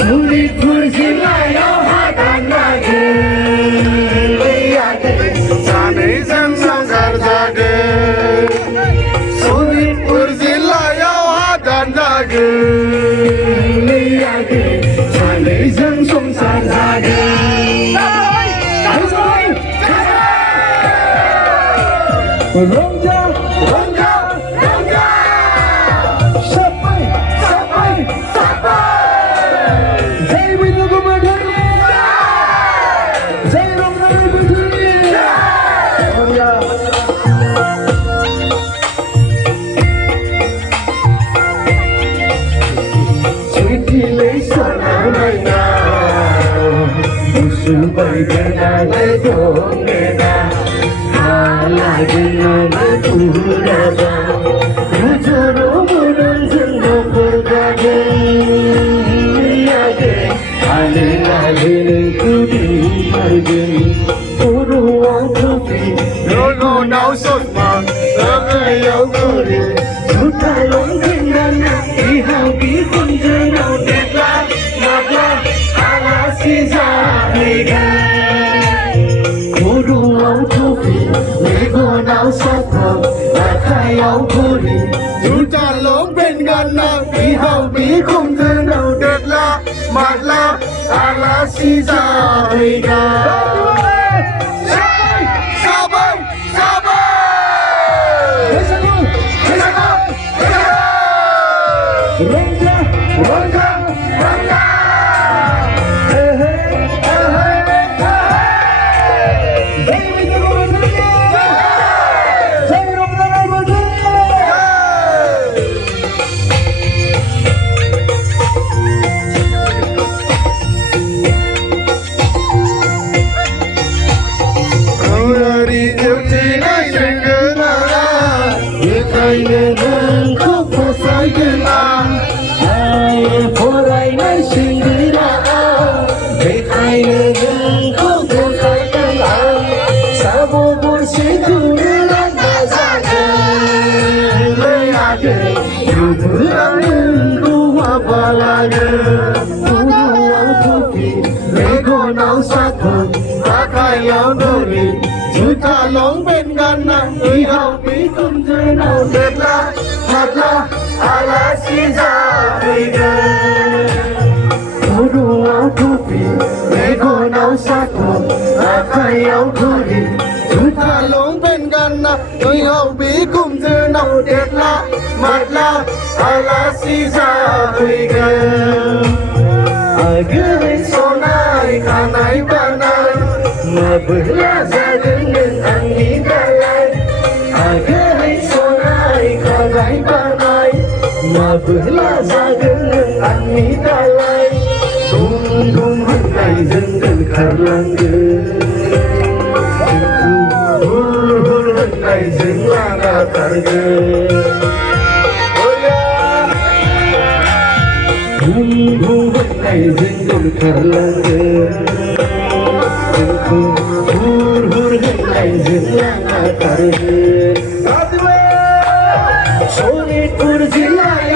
Sulit berjilayau hatan lagi Sanai sang sangar jage Sonitpur जिल्लायाव हादान जागे सानैजों संसार जागोन रंजा रंजा रंजा सबै सबै सबै जय बिन्दुको बटुली जय रंजाको बटुली चिठीले सनाउँदैन उसु बैगनालाई ढोगेन लागेन पुराना गुजरो मनोरञ्जन पर्दागे आले लागेन कुटी पर्गेन उरुवां थुपी Yogo nau sosma Yogo yogo ri झुटा लंघन इहां बिखुन्जन देख्ला नग्ला आलासी जानेगा उरुवां थुपी मेगनाव सफल आखायाव घुरी Juta long ben gana Ihau bikum jenau detla Matla ala si jahega Sabai Sabai Sabai रंजा रंजा रंजा जय बिन्दुको बटुली जय रंजाको बटुली Dari jauti nai jenggana बेखायनो नोंखौ फसायदों आं फरायनाय सिंगोरा बेखायनो नोंखौ फसायदों आं साब गरसेखौनो नाजागोन थेवबो आं नोंखौ माबा लागोन खर'आव टुपि मेगनाव साखोन आखायाव घरि जुथा लंपेन गानना इहाव बिखुनजोनाव देख्ला मात्ला आलासि जाफैगोन खर'आव टुपि मेगनाव साखोन आखायाव घरि जुथा लंपेन गानना इहाव बिखुनजोनाव देख्ला मात्ला आलासि जाफैगोन आगै सनाय खानाय बानाय माबोला जागोन नों आंनि दालाय आगै सनाय खानाय बानाय माबोला जागोन नों आंनि दालाय दुम दुम होननायजों ओंखारलांगोन हुर हुर होननायजों लाना खारगोन बुं बुं होननायजों ओंखारलांगोन हुर हुर होननायजों लाना खारगोन सनितपुर जिल्लायाव